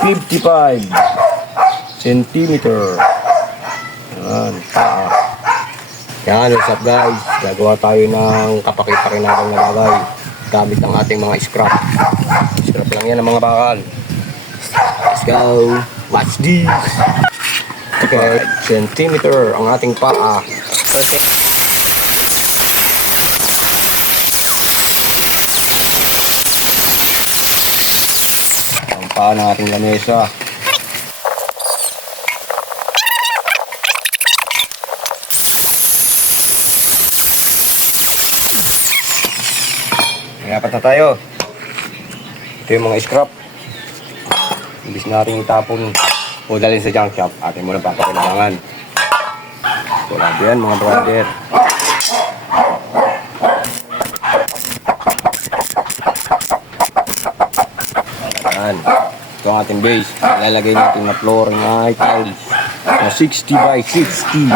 55 centimeter. Yan, yan, what's up guys? Gagawa tayo ng kapaki-pakinabang na bagay gamit ang ating mga scrap. Scrap lang yan ang mga bakal. Let's go. Watch this. Okay, centimeter ang ating paa. Okay. Ang paa ng ating lamesa. Dapat na tayo. Ito yung mga scrap. Imbis natin itapon o dalhin sa junk shop, atin muna papakinabangan. Tulad yan mga brother. Yan. Ito ang ating base. Ilalagay natin na floor na tiles na 60 by 60.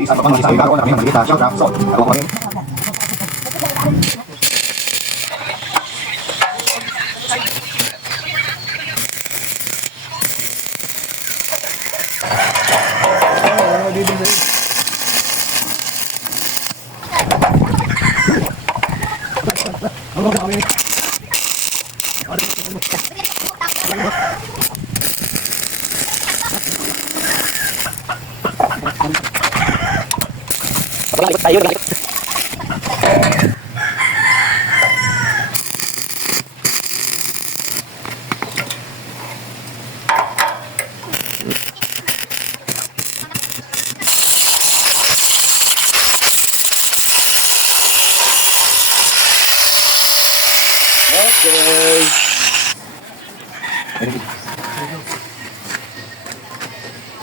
Isa pa pang mag-istorya ako na kami mag-ilita siya graph. So, ako ko rin. Tayo. Okay.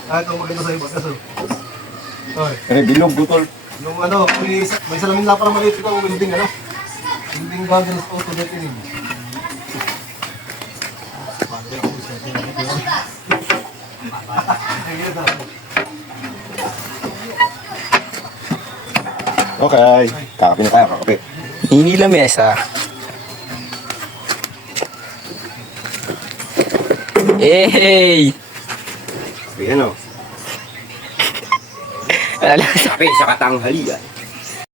Ito maganda sa'yo, boss. Bilog butol. Yung ano, may salamin lang para maliit ito, welding ano? Welding bundles auto detonate. Okay. Kakapi na tayo, kakapi. Hindi lamesa. Hey! Ayan o. Alam sa Kape sa katanghalian.